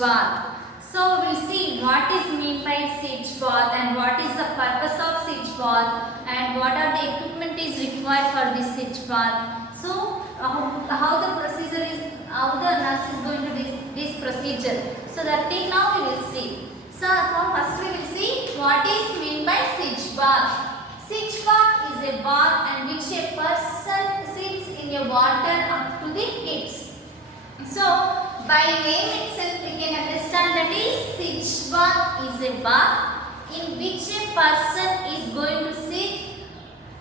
bath. So we'll see what is meant by sitz bath and what is the purpose of sitz bath and what are the equipment is required for this sitz bath. So how the procedure is, how the nurse is going to this procedure. So that thing now we will see. So first we will see what is meant by sitz bath. Sitz bath is a bath and which a person sits in a water up to the hips. So by name itself we can understand that is sitz bath is a bath in which a person is going to sit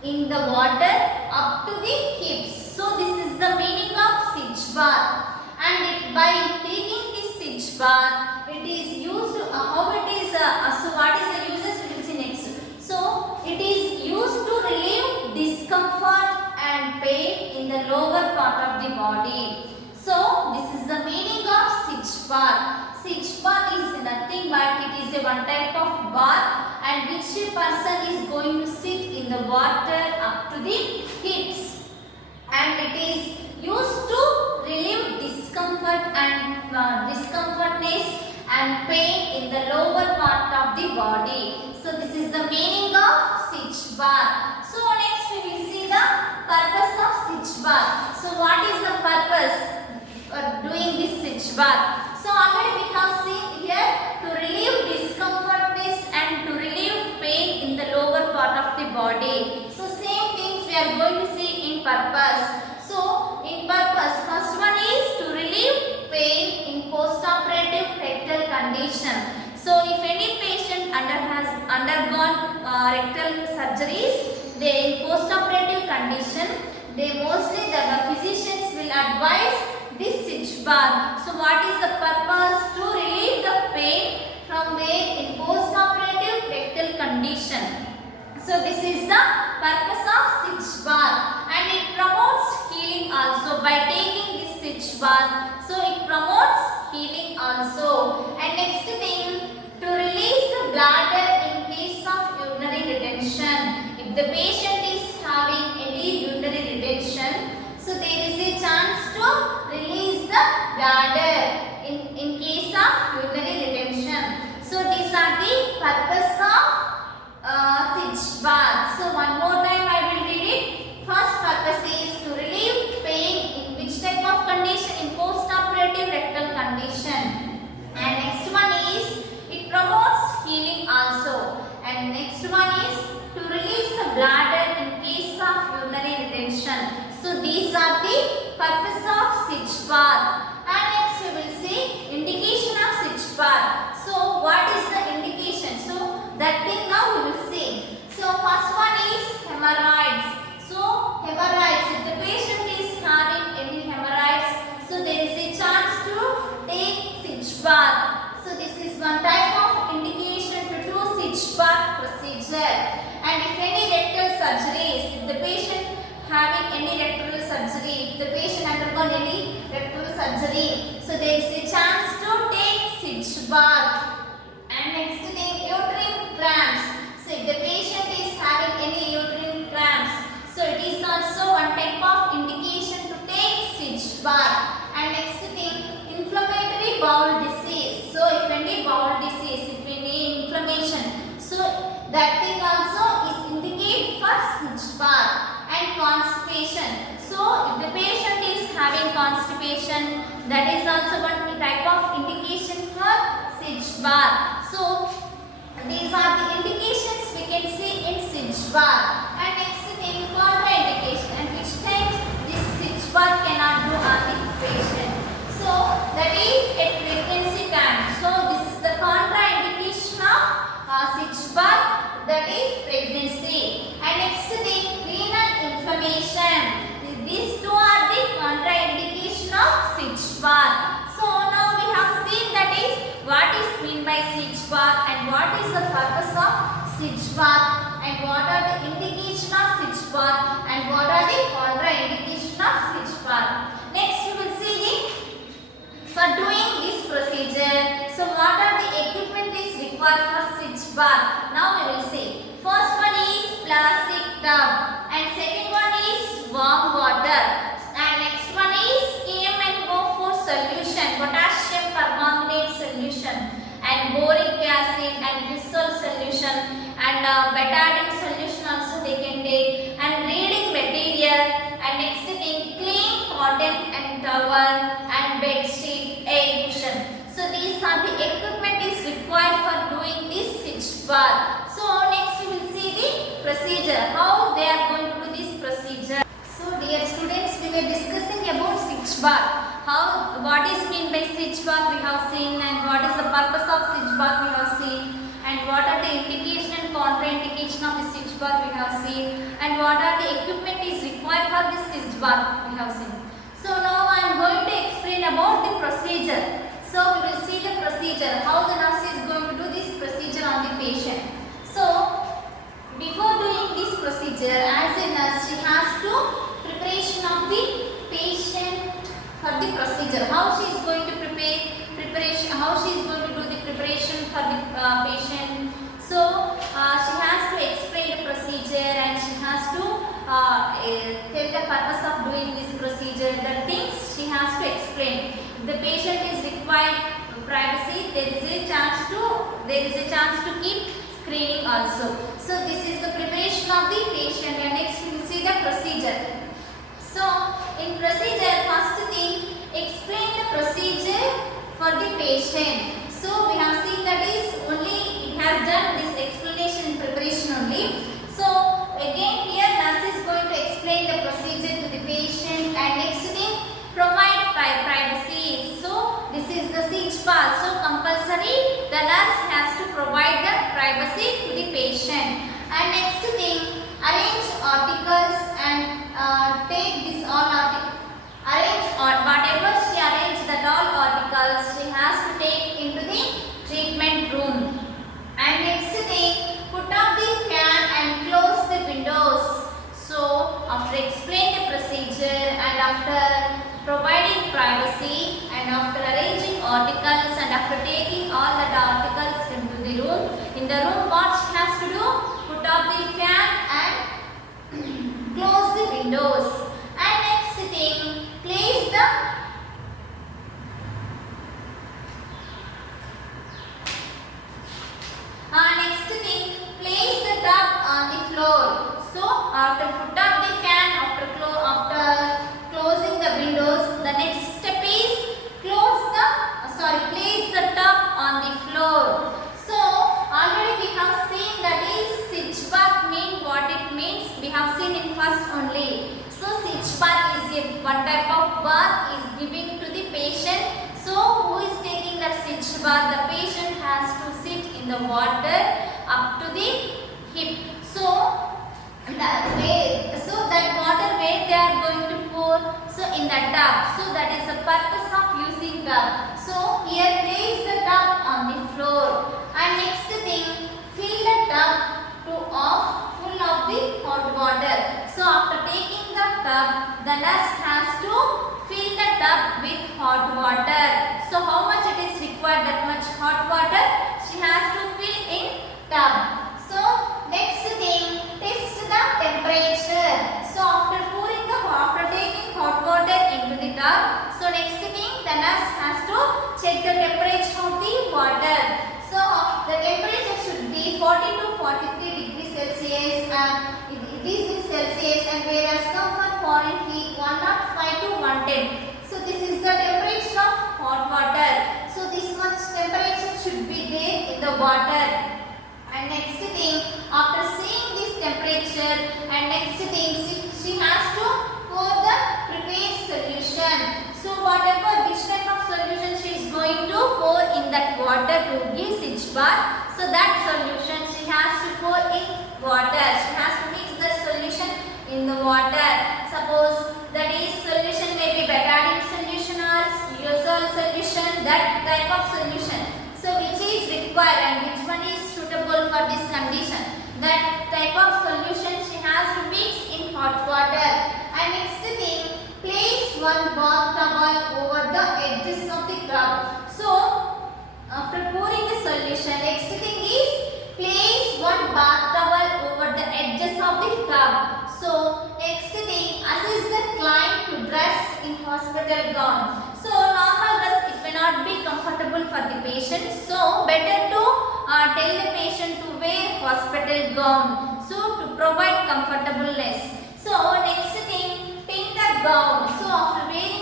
in the water up to the hips. So this is the meaning of sitz bath, and by taking this sitz bath it is used to, how it is so what is the uses we will see next. So it is used to relieve discomfort and pain in the lower part of the body. So this is the meaning of sitz bath. Sitz bath is nothing but it is a one type of bath and which a person is going to sit in the water up to the hips, and it is used to relieve discomfort and discomfortness and pain in the lower part of the body. So this is the meaning of sitz bath. So next we will see the purpose of sitz bath. So what is the purpose doing this sitz bath? So already we have seen here to relieve discomfortness and to relieve pain in the lower part of the body. So same things we are going to see in purpose. So in purpose, first one is to relieve pain in post-operative rectal condition. So if any patient has undergone rectal surgeries, they in post-operative condition, they mostly the physicians will advise this sitz bath. So what is the purpose? To relieve the pain from where in post-operative rectal condition. So this is the purpose of sitz bath, and it promotes healing also by taking this sitz bath. So it promotes healing also. And next thing, to release the bladder in case of urinary retention. If the patient is having any urinary retention, so there is a chance to release the bladder in case of urinary retention. So these are the purpose of sitz bath. So one more time I will read it. First purpose is to relieve pain in which type of condition? In post-operative rectal condition. And next one is it promotes healing also. And next one is to release the bladder in case of urinary retention. So these are the purpose of sitz bath. And next we will see indication of sitz bath. So what is the indication? So that thing now we will see. So first one is hemorrhoids. So hemorrhoids, if the patient is having any hemorrhoids, so there is a chance to take sitz bath. So this is one type of indication to do sitz bath procedure. And if any rectal surgeries, if the patient having any rectal surgery, if the patient undergone any rectal surgery, so there is a chance to take sitz bath. And next thing, uterine cramps. So if the patient is having any uterine cramps, so it is also one type of indication to take sitz bath. And next thing, inflammatory bowel disease. So if any bowel disease, if any inflammation, so that thing also is indicate for sitz bath. And constipation. So if the patient is having constipation, that is also one type of indication for sitz bath. So these are the indications we can see in sitz bath. And next thing, contraindication, and which times this sitz bath cannot do on the patient. So that is at pregnancy time. So this is the contraindication of sitz bath, that is pregnancy. And next thing, renal inflammation. These two are the contraindication of sitz bath. So now we have seen that is what is meant by sitz bath and what is the purpose of sitz bath and what are the indication of cotton and towel and bed sheet, air cushion. So these are the equipment is required for doing this stitch bath. So next we will see the procedure, how they are going to do this procedure. So dear students, we were discussing about stitch bath. What is mean by stitch bath we have seen, and what is the purpose of stitch bath we have seen, and what are the indication and contraindication of the stitch bath we have seen, and what are the equipment is required for this stitch bath we have seen. So now I am going to explain about the procedure. So we will see the procedure, how the nurse is going to do this procedure on the patient. So before doing this procedure, as a nurse, she has to preparation of the patient for the procedure. How she is going to preparation, how she is going to do the preparation for the patient. So she has to explain the procedure, and she has to tell the purpose of doing this procedure. The things she has to explain. If the patient is required privacy, there is a chance to keep screening also. So this is the preparation of the patient, and next we will see the procedure. So in procedure, first thing, explain the procedure for the patient. So we have seen that is only, it has done this explanation in preparation only. So again here nurse is going to explain the procedure to the patient, and next thing, provide privacy. So this is the stitch bath. So compulsory the nurse has to provide the privacy to the patient. And next thing, arrange articles and take this all articles. Arrange or whatever she arranged, that all articles she has to take into the treatment room. And next thing, put up the fan and close the windows. So after explain the procedure, and after providing privacy, and after arranging articles, and after taking all the articles into the room, in the room what she has to do? Put up the fan and close the windows. And next thing, place the tub on the floor. So after put up the fan, after closing the windows, the next step is place the tub on the floor. So already we have seen that is stitch bath mean what it means. We have seen in first only. So stitch bath is one type of bath is giving to the patient. So who is taking that stitch bath? The patient has to sit in the water up to the hip. So that water where they are going to pour, so in the tub. So that is the purpose of using tub. So here place the tub on the floor. And next thing, fill the tub to off full of the hot water. So after taking the tub, the nurse has to fill the tub with hot water. So how much it is required, that much hot water she has to fill in tub. So next thing, test the temperature. So after taking hot water into the tub, so next thing, the nurse has to check the temperature of the water. So the temperature should be 40 to 43 degrees Celsius, and it is in Celsius, and whereas comfort Fahrenheit 105 to 110. So this is the temperature of hot water. So this much temperature should be there in the water. And next thing, after seeing this temperature, and next thing, she has to pour the prepared solution. So which type of solution she is going to pour in that water to give stitch bath. So that solution she has to pour in water. She has to mix the solution in the water. Suppose that is solution may be betadine solution or Yosol solution, that type of solution. So which is required and which one is suitable for this condition. That type of solution she has to mix in hot water. And next thing, place one bath towel over the edges of the tub. So after pouring the solution, next thing is place one bath towel over the edges of the tub. So next thing, assist the client to dress in hospital gown. So normal dress, it may not be comfortable for the patient. So better to tell the patient to wear hospital gown. So to provide comfortableness. So next thing, pin the gown. So after wearing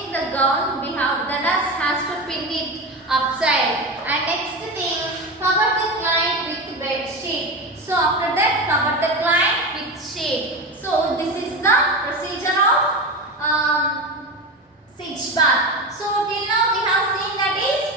bath. So till now we have seen that is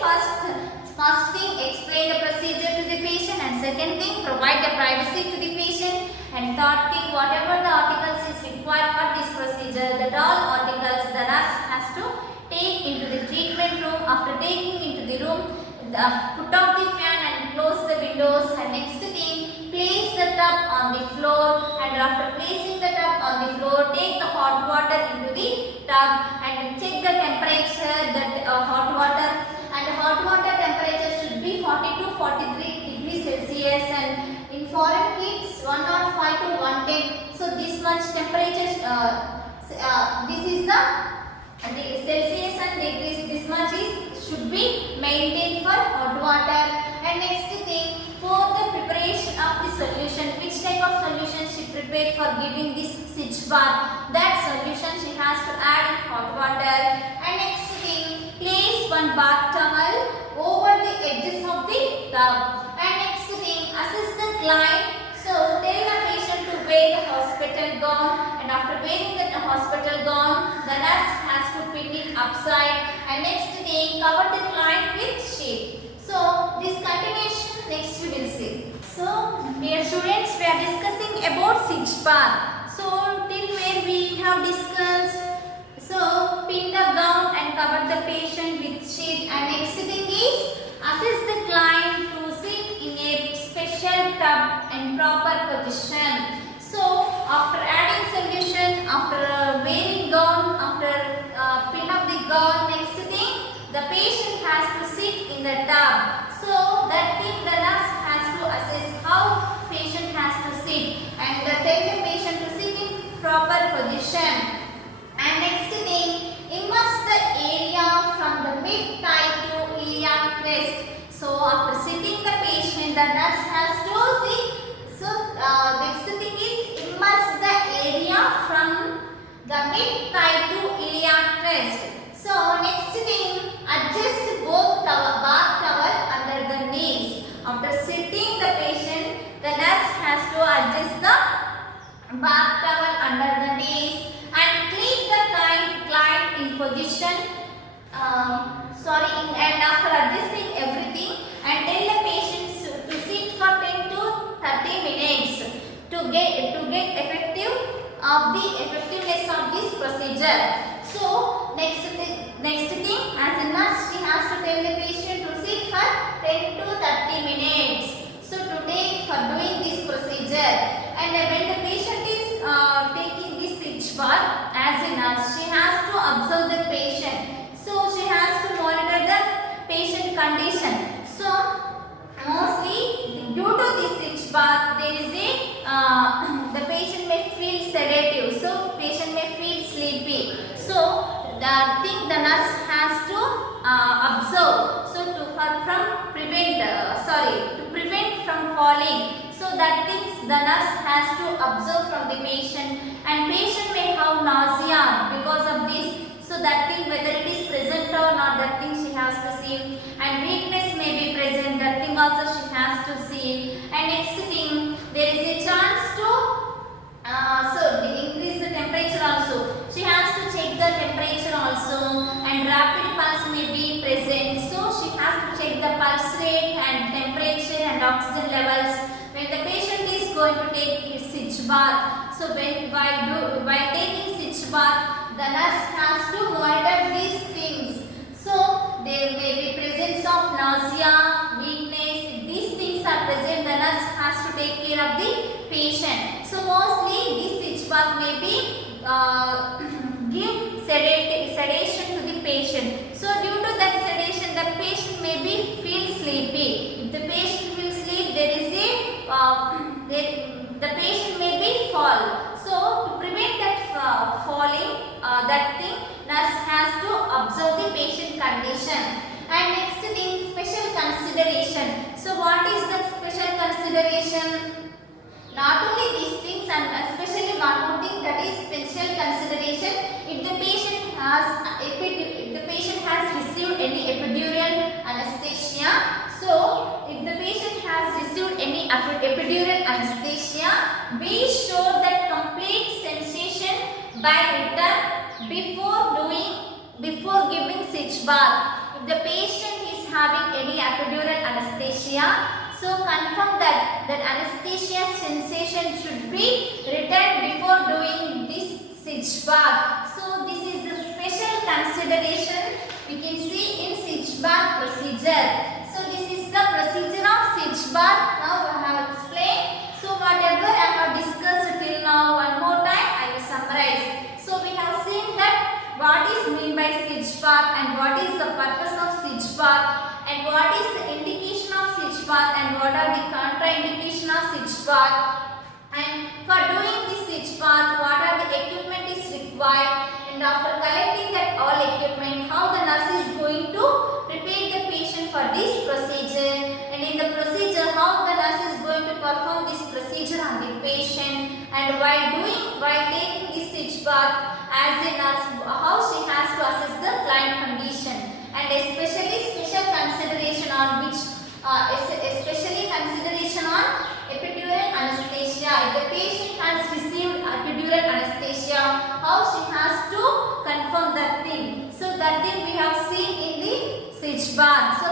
first thing, explain the procedure to the patient, and second thing, provide the privacy to the patient, and third thing, whatever the articles is required for this procedure, that all articles the nurse has to take into the treatment room. After taking into the room, put out the fan and close the windows, and next thing, place the tub on the floor, and after placing the tub on the floor, take the hot water into the tub and check the temperature, that hot water temperature should be 40 to 43 degrees Celsius, and in foreign heats 105 to 110. So this much temperature, this is the Celsius and degrees, this much should be maintained for hot water. And next thing, for the preparation of the solution, which type of solution she prepared for giving this sitch bath, that solution she has to add in hot water. And next thing, place one bath towel over the edges of the tub. And next thing, assist the client. So tell the patient to wear the hospital gown, and after wearing the hospital gown, the nurse has to pin it upside. And next thing, cover the client with sheet. So this continuation next we will see. So dear students, we are discussing about sitch bath. So till where we have discussed, so pin the gown and cover the patient with sheet. And next thing is assist the client to sit in a special tub and proper position. So after adding solution, after wearing gown, after pin up the gown, next thing, the patient has to sit in the tub. So that thing the nurse has to assess how patient has to sit, and tell the patient to sit in proper position. And next thing, immerse the area from the mid thigh to iliac crest. So after sitting the patient, the nurse has to sit. So next thing is immerse the area from the mid thigh to iliac crest. So next thing, adjust both bath towel under the knees. After sitting the patient, the nurse has to adjust the bath towel under the knees and keep the client in position. And after adjusting everything, and tell the patients to sit for 10 to 30 minutes to get effectiveness of this procedure. So next thing, as a nurse, she has to tell the patient to sit for 10 to 30 minutes. So today for doing this procedure, and when the patient is taking this sitch bath, as a nurse, she has to observe the patient. So she has to monitor the patient condition. So mostly due to this sitch bath, there is the patient may feel sedative. So patient may feel sleepy. So the thing the nurse has to observe. So to prevent from falling. So that things the nurse has to observe from the patient, and patient may have nausea because of this. So that thing whether it is present or not, that thing she has to see, and weakness may be present, that thing also she has to see. And next thing, there is a chance to increase the temperature also. She has to check the temperature also, and rapid pulse may be present. So she has to check the pulse rate and temperature and oxygen levels when the patient is going to take his sitch bath. So while taking sitch bath, the nurse has to monitor these things. So there may be presence of nausea, weakness. If these things are present, the nurse has to take care of the patient. So mostly this sitch bath may be give sedation to the patient. So due to that sedation, the patient may be feel sleepy. If the patient will sleep, there is the patient may be fall. So to prevent that falling, that thing, nurse has to observe the patient condition. And next thing, special consideration. So what is the special consideration? Not only these things, and especially one more thing, that is special consideration. If the patient has received any epidural anesthesia, so if the patient has received any epidural anesthesia, be sure that complete sensation by return before giving bath. If the patient is having any epidural anesthesia, so confirm that anesthesia sensation should be retained before doing this stitch bath. So this is the special consideration we can see in stitch bath procedure. So this is the procedure of stitch bath. Now I have explained. So whatever I have discussed till now, one more time I will summarize. So we have seen that what is meant by stitch bath and what is the purpose of stitch bath and what is the indication of stitch bath and what are the contraindication of stitch bath. And for doing this stitch bath, what are the equipment is required, and after collecting that all equipment, how the nurse is going to prepare the patient for this procedure, and in the procedure, how the nurse is going to perform this procedure on the patient, and while taking this stitch bath as a nurse, how she has to assess the client condition, and especially special consideration on which especially consideration on epidural anesthesia. If the patient has received epidural anesthesia, how she has to confirm that thing. So that thing we have seen in the stitch bath. So